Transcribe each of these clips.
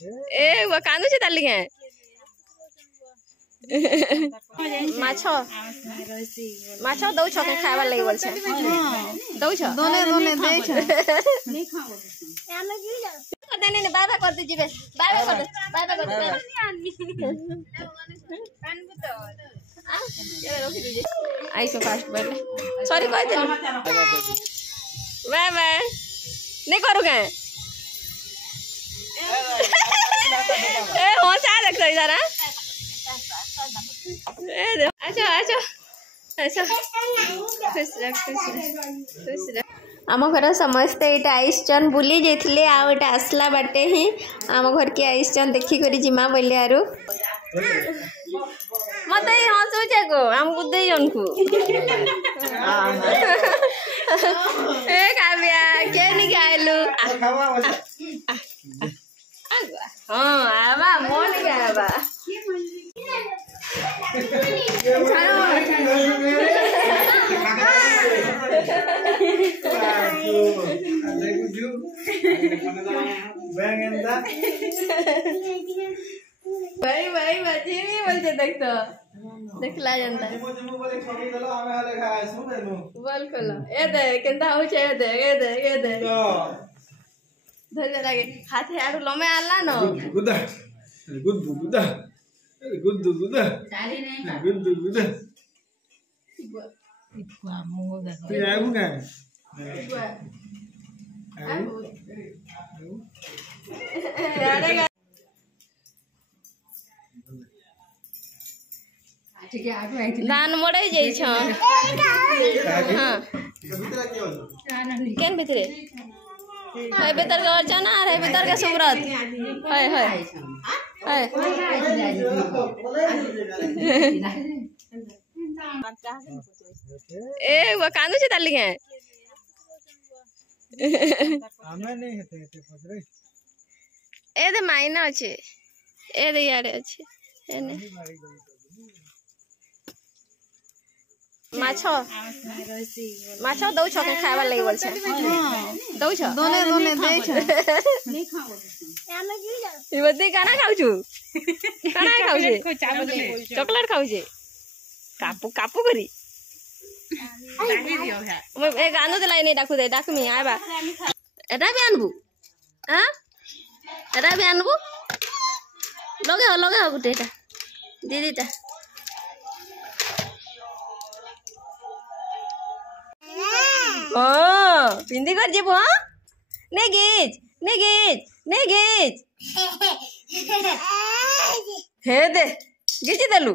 ए वो कांदू छे ताली के माछो माछो दौ छ के खावा लागि बोल छ दौ छ दोने दोने दे छ नहीं खाओ देने ने बाय बाय कर दीजिए बाय बाय कर दे आइसो फास्ट बोल सॉरी कह दे बाय बाय नहीं करू के ए हो सा देख रही जरा ए अच्छा अच्छा अच्छा खुश रह आम घर समस्ते ये आईसन बुली जाइए आटा आसला बाटे ही आम घर के आईसन देखी कर जिमा बोले आरु मत हंसुचे को आमको दे जन को ए काव्या के नहीं खाइलु हाँ आवा मोन के आवा भाई भाई बच्चे नहीं बोलते देख तो देखला जनता बोल खोलो ए दे केंता हो छे ए दे धर जरा के हाथ आडू लमे आला न गुद्दा गुद्दा डाली नहीं गुद्दा इतवा मुंह देखो तू आगु का दान मोड़े जाई छ हां केन भीतरे हाय भीतर का अर्चना रे भीतर का सुब्रत हाय हाय हाय ए वो कांदू छे ताली के हमें नहीं हेते हेते पकड़े ए दे माइना अछि ए दे यारे अछि एने माछो माछो दौ छ के खावा लागि बोल छ दौ छ दोने दोने दे छ नहीं खाओ ई बदे काना खाउ छु काना खाउ छे चॉकलेट खाउ छे कापू कापू करी डाकी दियो है ए गानो दे लाइन डाकू दे डाक मी आबा एटा भी आनबू हां एटा भी आनबू लगे हो गुटे एटा दीदीटा ओ पिंदी कर जेबो हां नहीं गेज हे दे गिची देलु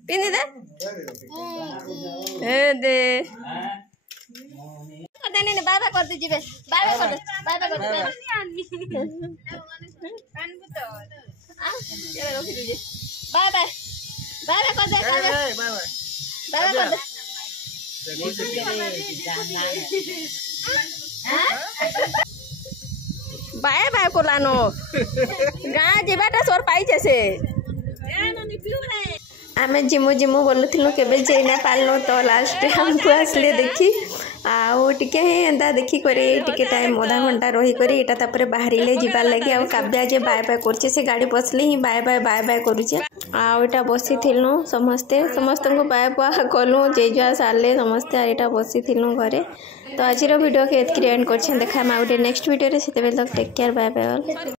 पिंदी दे हे दे देने ने बाय बाय कर दीजिए बाय बाय कर दे कान बुतो ये रखी दीजिए बाय बाय कर दे बाय कर दे बाय बाय को लानो गाँ जीवाटा सोर पाई से आमे जिमु जिमु बोलुथिलु केबे जेई ना पालनो तो लास्ट हमको आसले देखी आउ टिके एंता देखी करे टिके टाइम आधा घंटा रही करे एटा तापरे बाहरिले जिबार लगे आ काव्या जे बाय बाय करछे से गाड़ी बसले ही बाय बाय करूछे आ एटा बसिथिलु समस्त को बाय बाय कलु जे जा साले समस्त एटा बसिथिलु घरे तो आज वीडियो के एतकी एंड करछे देखा मा नेक्स्ट वीडियो रे सेते बेल तक take care bye bye all.